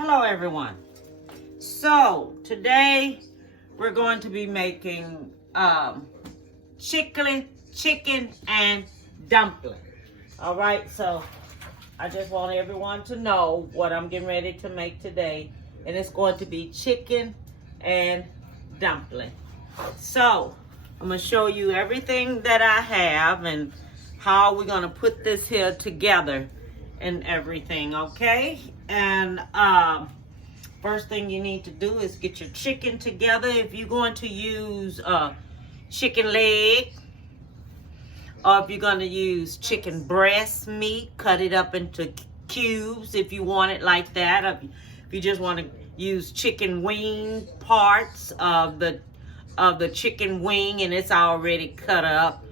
Hello everyone. So today we're going to be making chicken and dumpling. All right, so I just want everyone to know what I'm getting ready to make today, and it's going to be chicken and dumpling. So I'm gonna show you everything that I have and how we're gonna put this here together and everything, okay? And first thing you need to do is get your chicken together. If you're going to use chicken leg, or if you're going to use chicken breast meat, cut it up into cubes if you want it like that. If you just want to use chicken wing parts of the chicken wing and it's already cut up,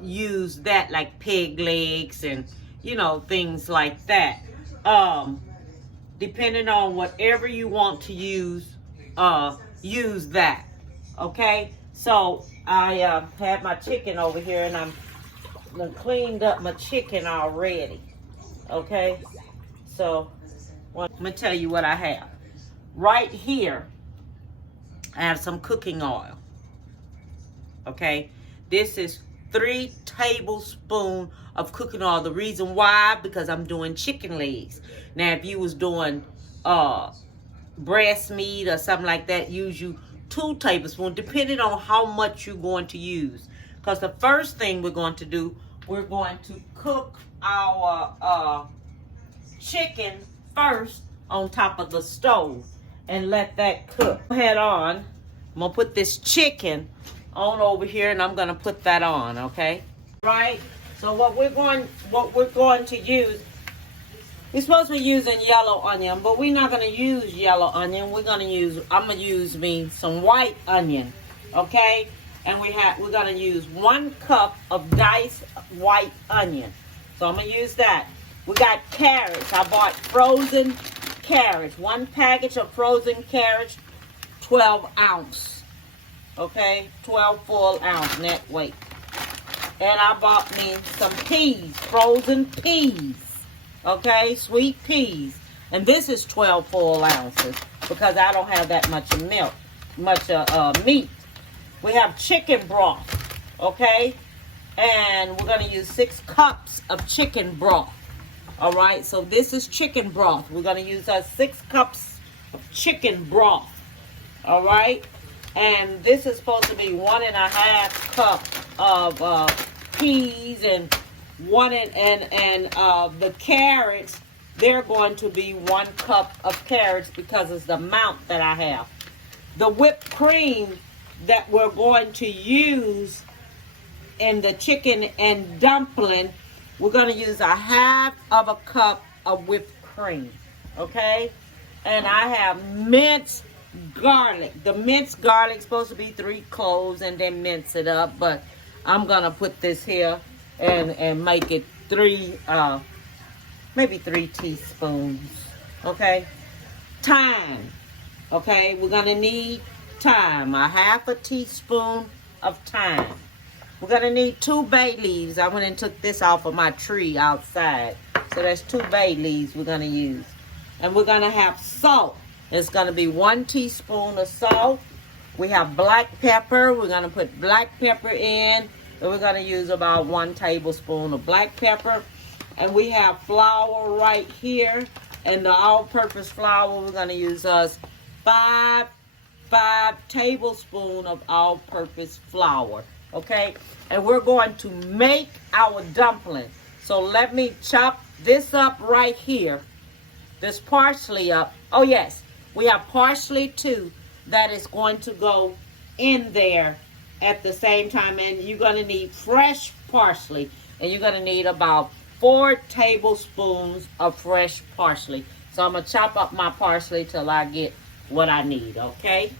use that, like pig legs and things like that. Depending on whatever you want to use that. Okay, so I had my chicken over here and I'm cleaned up my chicken already. Okay, so I'm gonna tell you what I have right here. I have some cooking oil. Okay, this is 3 tablespoons of cooking oil. The reason why, because I'm doing chicken legs. Now, if you was doing breast meat or something like that, use you 2 tablespoons, depending on how much you're going to use. Because the first thing we're going to do, we're going to cook our chicken first on top of the stove and let that cook. Head on, I'm gonna put this chicken on over here and I'm gonna put that on, okay? Right? So what we're going to use, we're supposed to be using yellow onion, but we're not gonna use yellow onion. I'm gonna use me some white onion, okay? And we're gonna use 1 cup of diced white onion. So I'm gonna use that. We got carrots. I bought frozen carrots. 1 package of frozen carrots, 12 ounce. Okay, 12 full ounce net weight. And I bought me some peas, frozen peas. Okay, sweet peas. And this is 12 full ounces because I don't have that much meat. We have chicken broth, okay? And we're gonna use 6 cups of chicken broth. All right, so this is chicken broth. We're gonna use 6 cups of chicken broth. All right, and this is supposed to be 1.5 cup of peas and the carrots. They're going to be 1 cup of carrots because it's the amount that I have. The whipped cream that we're going to use in the chicken and dumpling, we're going to use 1/2 cup of whipped cream, okay? And I have minced garlic. The minced garlic is supposed to be 3 cloves and then mince it up, but I'm going to put this here and make it 3, maybe 3 teaspoons, okay? Thyme, okay? We're going to need thyme, 1/2 teaspoon of thyme. We're going to need 2 bay leaves. I went and took this off of my tree outside. So that's 2 bay leaves we're going to use. And we're going to have salt. It's going to be 1 teaspoon of salt. We have black pepper. We're going to put black pepper in. And we're going to use about 1 tablespoon of black pepper. And we have flour right here. And the all-purpose flour, we're going to use 5 tablespoons of all-purpose flour. Okay, and we're going to make our dumpling. So let me chop this up right here. This parsley up. Oh yes, we have parsley too that is going to go in there at the same time. And you're going to need fresh parsley. And you're going to need about 4 tablespoons of fresh parsley. So I'm going to chop up my parsley till I get what I need, okay?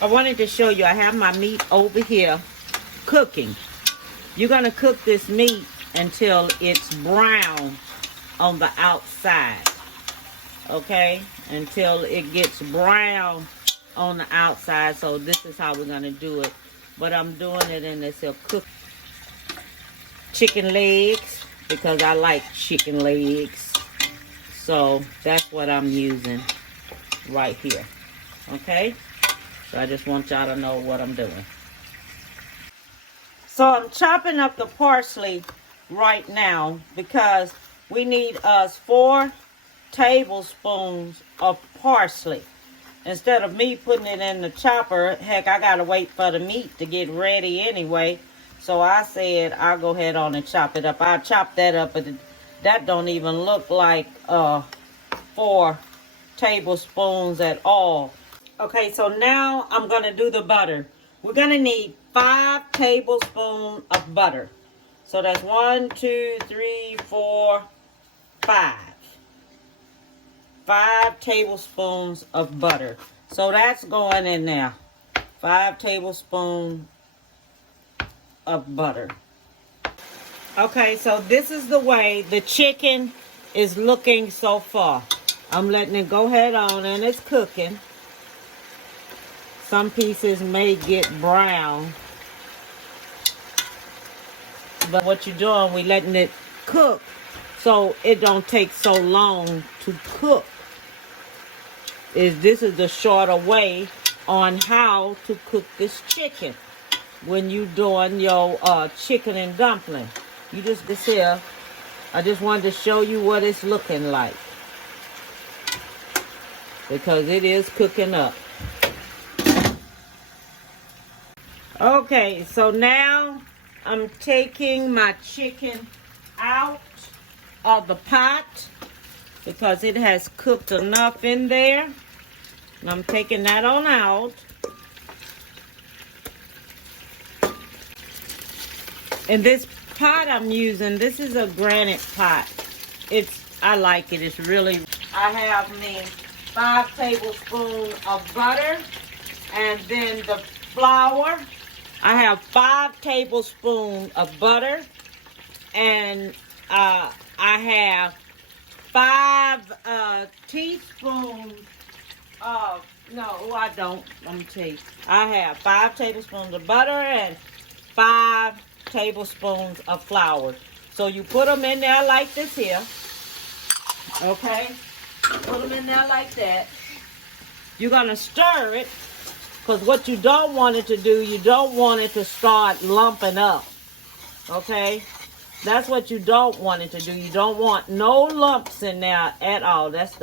I wanted to show you, I have my meat over here cooking. You're going to cook this meat until it's brown on the outside. Okay? Until it gets brown on the outside. So this is how we're going to do it. But I'm doing it in this cook chicken legs because I like chicken legs. So that's what I'm using right here. Okay? So I just want y'all to know what I'm doing. So I'm chopping up the parsley right now because we need us 4 tablespoons of parsley. Instead of me putting it in the chopper, heck, I gotta wait for the meat to get ready anyway. So I said I'll go ahead on and chop it up. I'll chop that up, but that don't even look like 4 tablespoons at all. Okay, so now I'm gonna do the butter. We're gonna need 5 tablespoons of butter. So that's 1, 2, 3, 4, 5. 5 tablespoons of butter. So that's going in there. 5 tablespoons of butter. Okay, so this is the way the chicken is looking so far. I'm letting it go head on and it's cooking. Some pieces may get brown. But what you're doing, we're letting it cook so it don't take so long to cook. This is the shorter way on how to cook this chicken when you doing your chicken and dumpling. You just this here. I just wanted to show you what it's looking like because it is cooking up. Okay, so now I'm taking my chicken out of the pot because it has cooked enough in there. And I'm taking that on out. And this pot I'm using, this is a granite pot. I like it. It's really, I have me 5 tablespoons of butter and then the flour. I have 5 tablespoons of butter and I have 5 teaspoons of, no, I don't. Let me tell you. I have 5 tablespoons of butter and 5 tablespoons of flour. So you put them in there like this here. Okay? Put them in there like that. You're going to stir it. Because what you don't want it to do, you don't want it to start lumping up. Okay? That's what you don't want it to do. You don't want no lumps in there at all. That's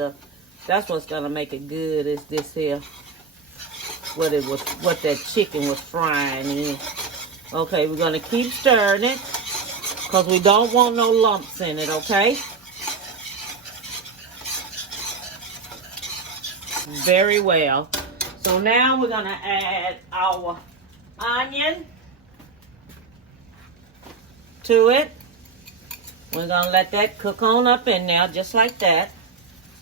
what's gonna make it good is this here. What that chicken was frying in. Okay, we're gonna keep stirring it. Because we don't want no lumps in it, okay? Very well. So now we're gonna add our onion to it. We're gonna let that cook on up in there just like that.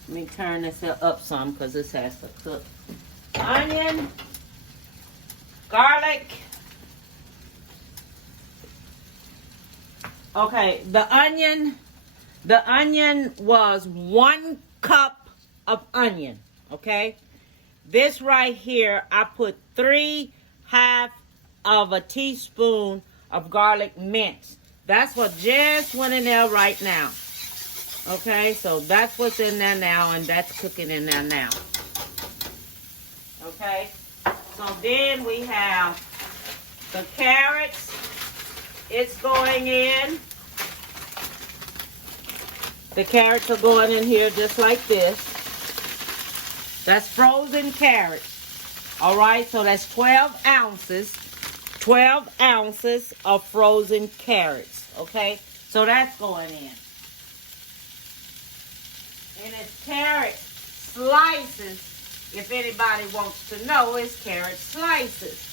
Let me turn this up some because this has to cook. Onion, garlic. Okay, the onion was 1 cup of onion, okay? This right here, I put 3/2 of a teaspoon of garlic mince. That's what just went in there right now. Okay, so that's what's in there now, and that's cooking in there now. Okay, so then we have the carrots. It's going in. The carrots are going in here just like this. That's frozen carrots. All right, so that's 12 ounces. 12 ounces of frozen carrots. Okay, so that's going in. And it's carrot slices. If anybody wants to know, it's carrot slices.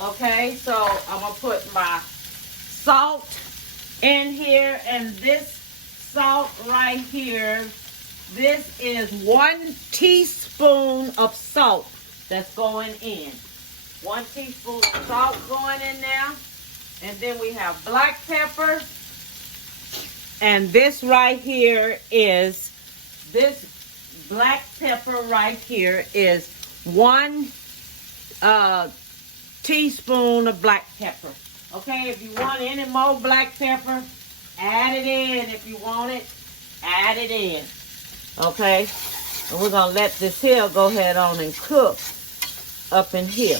Okay, so I'm going to put my salt in here. And this salt right here, this is 1 teaspoon of salt that's going in. 1 teaspoon of salt going in there. And then we have black pepper. And this right here is, this black pepper right here is 1 teaspoon of black pepper. Okay, if you want any more black pepper, add it in. If you want it, add it in. Okay? And we're going to let this here go ahead on and cook up in here.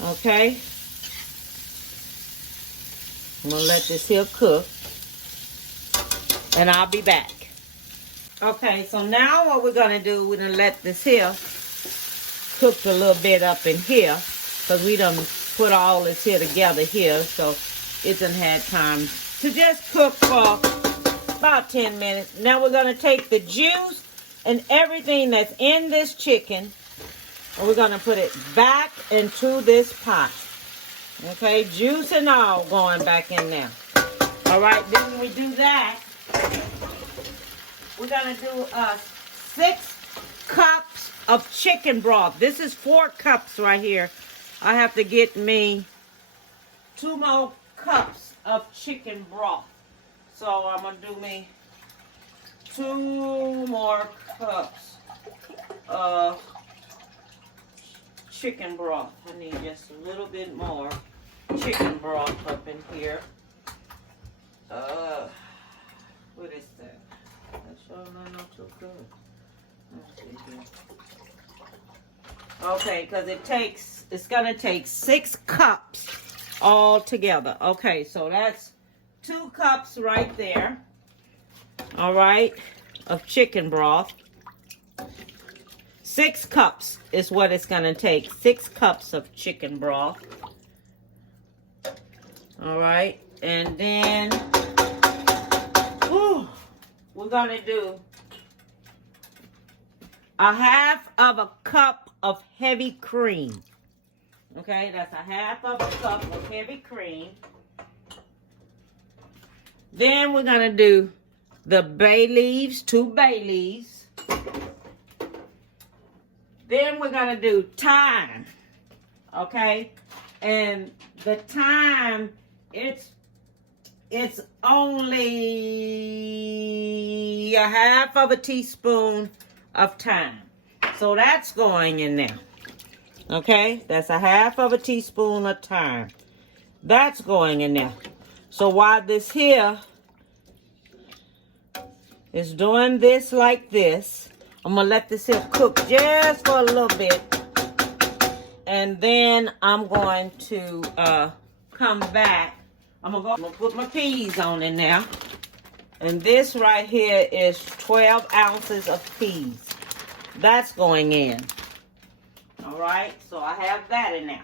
Okay? I'm going to let this here cook. And I'll be back. Okay, so now what we're going to do, we're going to let this here cook a little bit up in here. Because we done put all this here together here. So it done had time to just cook for about 10 minutes. Now we're going to take the juice and everything that's in this chicken. And we're going to put it back into this pot. Okay, juice and all going back in there. All right, then when we do that, we're going to do 6 cups of chicken broth. This is 4 cups right here. I have to get me 2 more cups of chicken broth. So I'm going to do me 2 more cups of chicken broth. I need just a little bit more chicken broth up in here. What is that? That's sure not too good. Let's see here. Okay, because it's gonna take 6 cups all together. Okay, so that's 2 cups right there. All right, of chicken broth. 6 cups is what it's gonna take. 6 cups of chicken broth. All right, and then we're gonna do a half of a cup of heavy cream. Okay, that's a half of a cup of heavy cream. Then we're gonna do the bay leaves, 2 bay leaves. Then we're gonna do thyme. Okay, and the thyme, it's only a half of a teaspoon of thyme. So that's going in there. Okay, that's a half of a teaspoon of thyme. That's going in there. So while this here is doing this like this, I'm going to let this here cook just for a little bit. And then I'm going to come back. I'm going to put my peas on in there. And this right here is 12 ounces of peas. That's going in. All right, so I have that in there.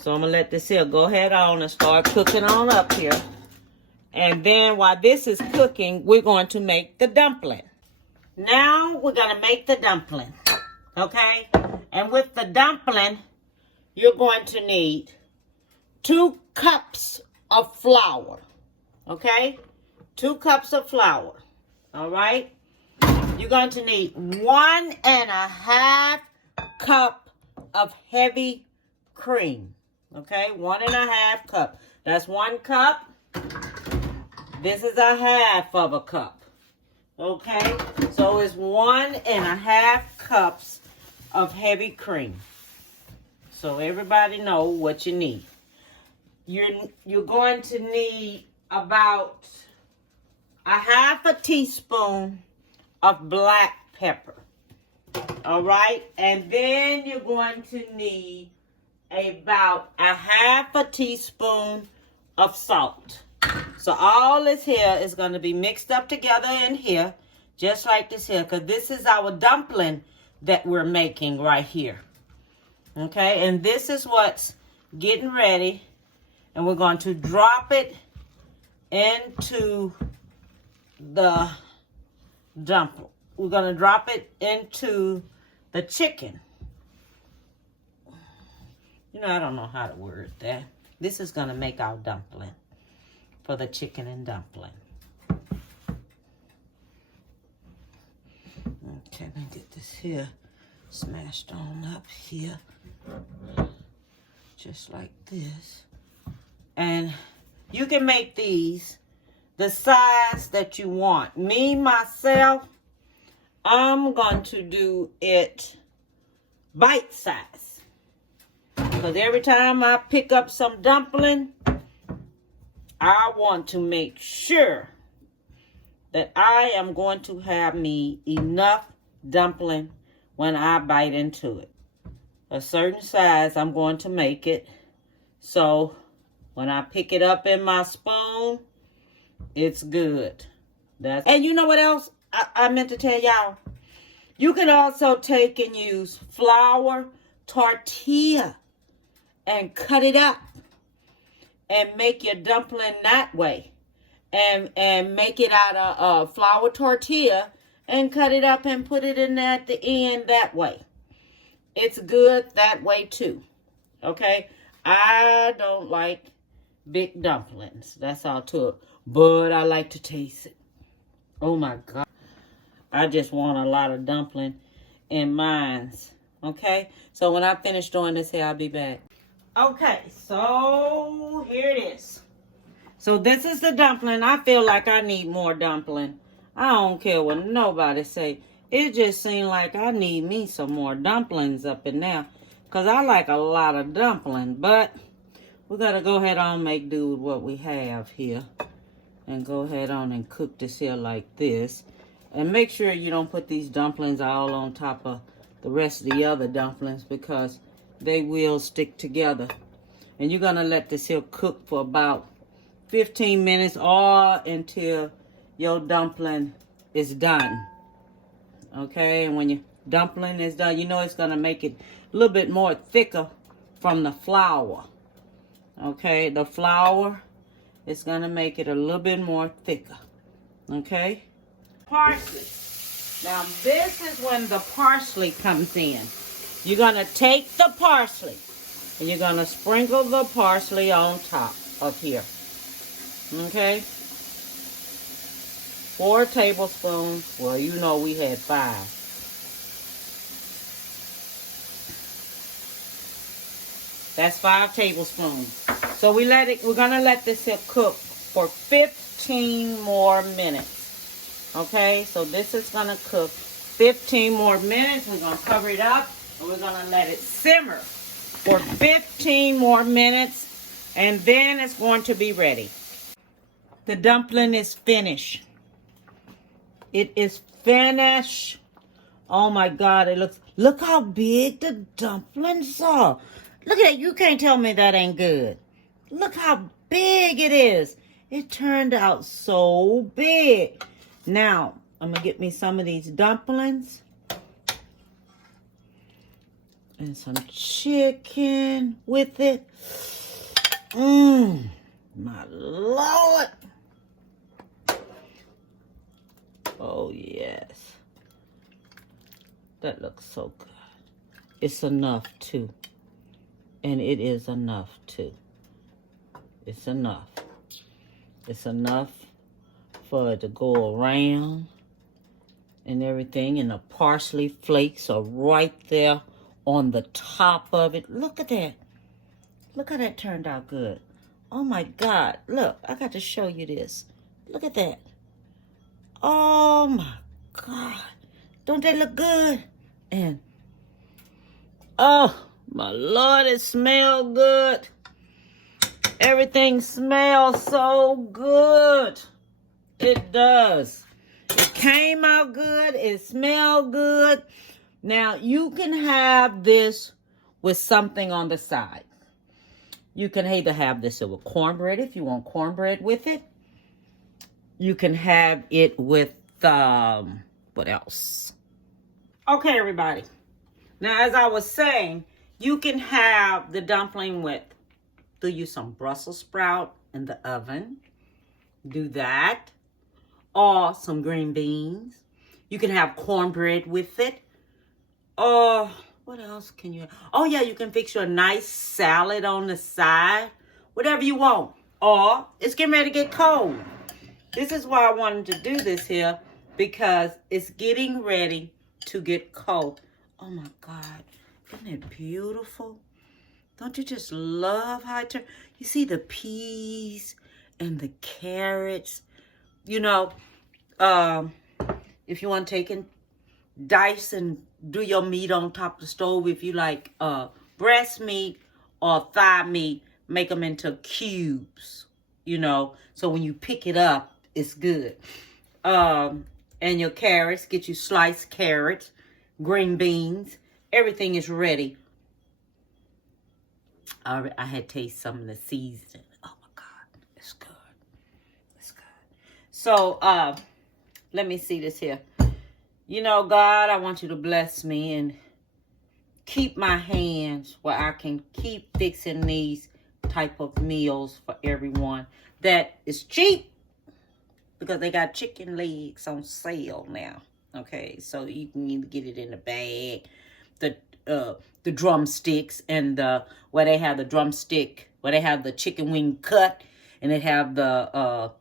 So I'm going to let this here go ahead on and start cooking on up here. And then while this is cooking, we're going to make the dumpling. Now we're going to make the dumpling. Okay? And with the dumpling, you're going to need 2 cups of flour. Okay? 2 cups of flour. All right? You're going to need 1.5 cup of heavy cream. Okay? 1.5 cup. That's 1 cup. This is a half of a cup. Okay? So it's 1.5 cups of heavy cream. So everybody know what you need. You're going to need about a half a teaspoon of black pepper. All right? And then you're going to need about a half a teaspoon of salt. So all this here is going to be mixed up together in here, just like this here, because this is our dumpling that we're making right here. Okay? And this is what's getting ready. And we're going to drop it into the dumpling. We're going to drop it into the chicken. You know, I don't know how to word that. This is going to make our dumpling for the chicken and dumpling. Okay, let me get this here smashed on up here. Just like this. And you can make these the size that you want. Me, myself, I'm going to do it bite size. Because every time I pick up some dumpling, I want to make sure that I am going to have me enough dumpling when I bite into it. A certain size I'm going to make it. So when I pick it up in my spoon, it's good. And you know what else I meant to tell y'all? You can also take and use flour tortilla and cut it up and make your dumpling that way. And make it out of flour tortilla and cut it up and put it in there at the end that way. It's good that way too. Okay? I don't like big dumplings. That's all to it. But I like to taste it. Oh my God. I just want a lot of dumpling in mine. Okay? So when I finish doing this here, I'll be back. Okay, so here it is. So this is the dumpling. I feel like I need more dumpling. I don't care what nobody say. It just seems like I need me some more dumplings up in there. Because I like a lot of dumpling. But we got to go ahead on and make do with what we have here. And go ahead on and cook this here like this. And make sure you don't put these dumplings all on top of the rest of the other dumplings. Because they will stick together. And you're going to let this here cook for about 15 minutes or until your dumpling is done. Okay, and when your dumpling is done, you know it's going to make it a little bit more thicker from the flour. Okay, the flour is going to make it a little bit more thicker. Okay, parsley. Now this is when the parsley comes in. You're going to take the parsley and you're going to sprinkle the parsley on top of here. Okay, 4 tablespoons. Well, you know we had 5. That's 5 tablespoons. So we're gonna let this here cook for 15 more minutes. Okay, so this is gonna cook 15 more minutes. We're gonna cover it up and we're gonna let it simmer for 15 more minutes, and then it's going to be ready. The dumpling is finished. It is finished. Oh my God, look how big the dumplings are. Look at it, you can't tell me that ain't good. Look how big it is. It turned out so big. Now, I'm gonna get me some of these dumplings. And some chicken with it. My Lord. Oh, yes. That looks so good. It's enough, too. And it is enough, too. It's enough. It's enough for it to go around and everything. And the parsley flakes are right there on the top of it. Look at that. Look how that turned out good. Oh, my God. Look, I got to show you this. Look at that. Oh my God. Don't they look good? And, oh my Lord, it smells good. Everything smells so good. It does. It came out good. It smelled good. Now, you can have this with something on the side. You can either have this with cornbread if you want cornbread with it. You can have it with, what else? Okay, everybody. Now, as I was saying, you can have the dumpling with, do you some Brussels sprout in the oven. Do that. Or some green beans. You can have cornbread with it. Or, what else can you, oh yeah, you can fix your nice salad on the side. Whatever you want. Or, it's getting ready to get cold. This is why I wanted to do this here, because it's getting ready to get cold. Oh my God, isn't it beautiful? Don't you just love how it turns? You see the peas and the carrots. You know, if you want to take and dice and do your meat on top of the stove, if you like breast meat or thigh meat, make them into cubes. you know, so when you pick it up, it's good. And your carrots, get you sliced carrots, green beans, everything is ready. I had taste some of the seasoning. Oh my God, it's good. It's good. So, let me see this here. You know, God, I want you to bless me and keep my hands where I can keep fixing these type of meals for everyone that is cheap, because they got chicken legs on sale now. Okay, so you can either get it in the bag, the drumsticks, and where they have the drumstick, where they have the chicken wing cut, and they have the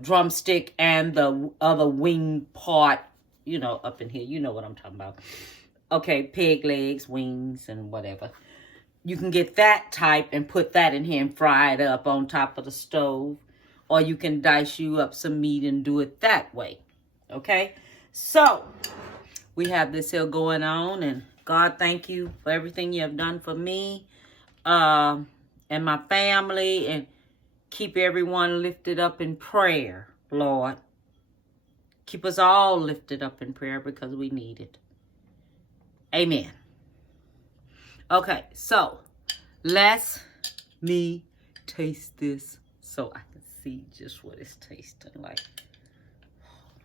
drumstick and the other wing part, you know, up in here. You know what I'm talking about. Okay, pig legs, wings, and whatever. You can get that type and put that in here and fry it up on top of the stove. Or you can dice you up some meat and do it that way. Okay? So, we have this here going on. And God, thank you for everything you have done for me and my family. And keep everyone lifted up in prayer, Lord. Keep us all lifted up in prayer because we need it. Amen. Okay, so let me taste this so I can see just what it's tasting like.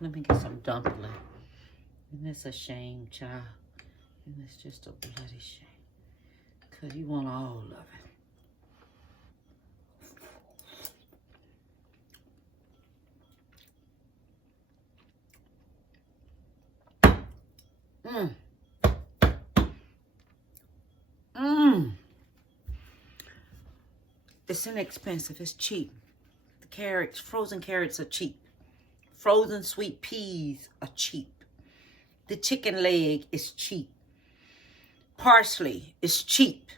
Let me get some dumpling. And it's a shame, child. And it's just a bloody shame. Because you want all of it. Mmm. Mmm. It's inexpensive. It's cheap. The carrots, frozen carrots are cheap. Frozen sweet peas are cheap. The chicken leg is cheap. Parsley is cheap.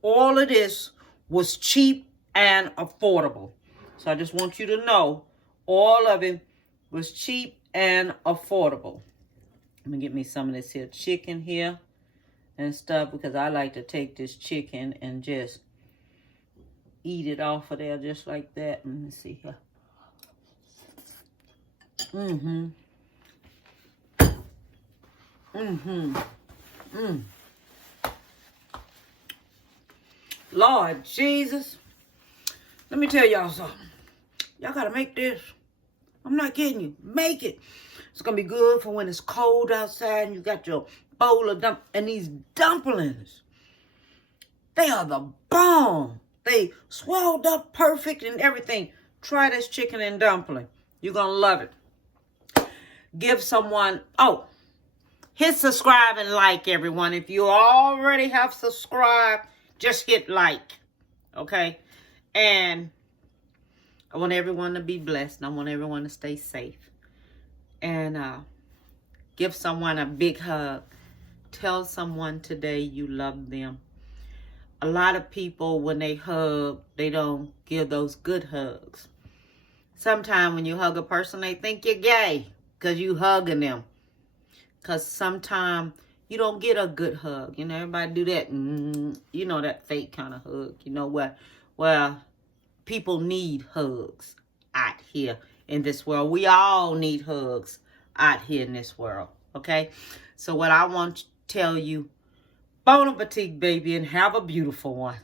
All of this was cheap and affordable. So I just want you to know all of it was cheap and affordable. Let me get me some of this here chicken here and stuff, because I like to take this chicken and just eat it off of there just like that. Let me see here. Mm-hmm. Mm-hmm. Mm. Lord Jesus. Let me tell y'all something. Y'all gotta make this. I'm not kidding you. Make it. It's gonna be good for when it's cold outside and you got your bowl of and these dumplings. They are the bomb. They swelled up perfect and everything. Try this chicken and dumpling. You're gonna love it. Give someone, hit subscribe and like, everyone. If you already have subscribed, just hit like, okay? And I want everyone to be blessed, and I want everyone to stay safe. And give someone a big hug. Tell someone today you love them. A lot of people, when they hug, they don't give those good hugs. Sometimes when you hug a person, they think you're gay because you hugging them. Because sometimes you don't get a good hug. You know, everybody do that, you know, that fake kind of hug. You know, where people need hugs out here in this world. We all need hugs out here in this world, okay? So what I want to tell you, bon appetit, baby, and have a beautiful one.